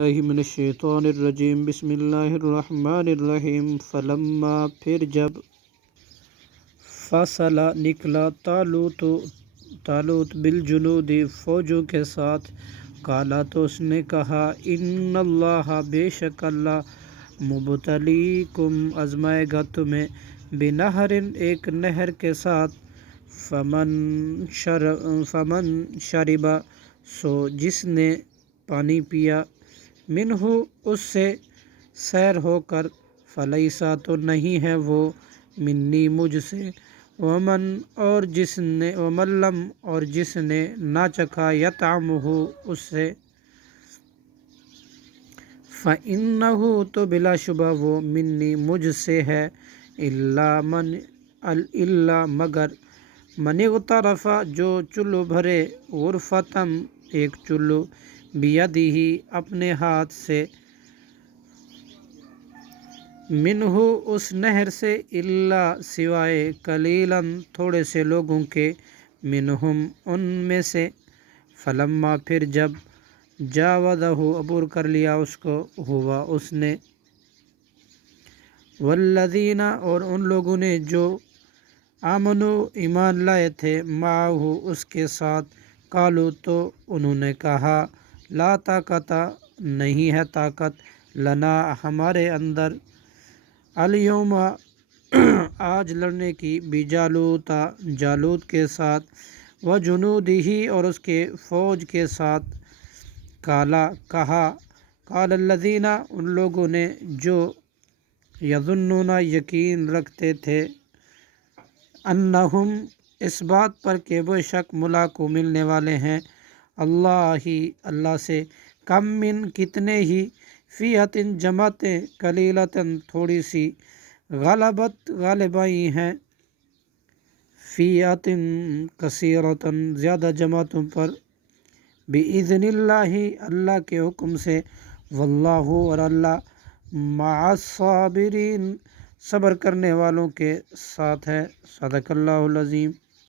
اللہ من الشیطان الرجیم بسم اللہ الرحمن الرحیم فلما پھر جب فصل نکلا طالوت بالجنود فوجوں کے ساتھ قالا تو اس نے کہا ان اللہ بے شک اللہ مبتلیکم آزمائے گا تمہیں بنہر ایک نہر کے ساتھ فمن شربا سو جس نے پانی پیا منہ اس سے سیر ہو کر فلیسا تو نہیں ہے وہ منی مجھ سے ومن لم اور جس نے نہ چکھا یطعمہ اس سے فإنہ تو بلا شبہ وہ منی مجھ سے ہے الا مگر من اغترف جو چلو بھرے غرفتم ایک چلو بیدہ اپنے ہاتھ سے منہ اس نہر سے الا سوائے قلیلاً تھوڑے سے لوگوں کے منہم ان میں سے فلما پھر جب جاوزہ عبور کر لیا اس کو ہوا اس نے والذین اور ان لوگوں نے جو آمنو ایمان لائے تھے معہ اس کے ساتھ قالو تو انہوں نے کہا لا طاقت نہیں ہے طاقت لنا ہمارے اندر الیوم آج لڑنے کی جالوت کے ساتھ وجنودہ اور اس کے فوج کے ساتھ کہا قال الذین ان لوگوں نے جو یظنون یقین رکھتے تھے انہم اس بات پر کہ بے شک ملاقو ملنے والے ہیں اللہ سے کم من کتنے ہی فیعتن جماعتیں قلیلتن تھوڑی سی غلبت غالبائی ہیں فیعتن کثیرتن زیادہ جماعتوں پر باذن اللہ اللہ کے حکم سے واللہ اور اللہ مع الصابرین صبر کرنے والوں کے ساتھ ہے صدق اللہ العظیم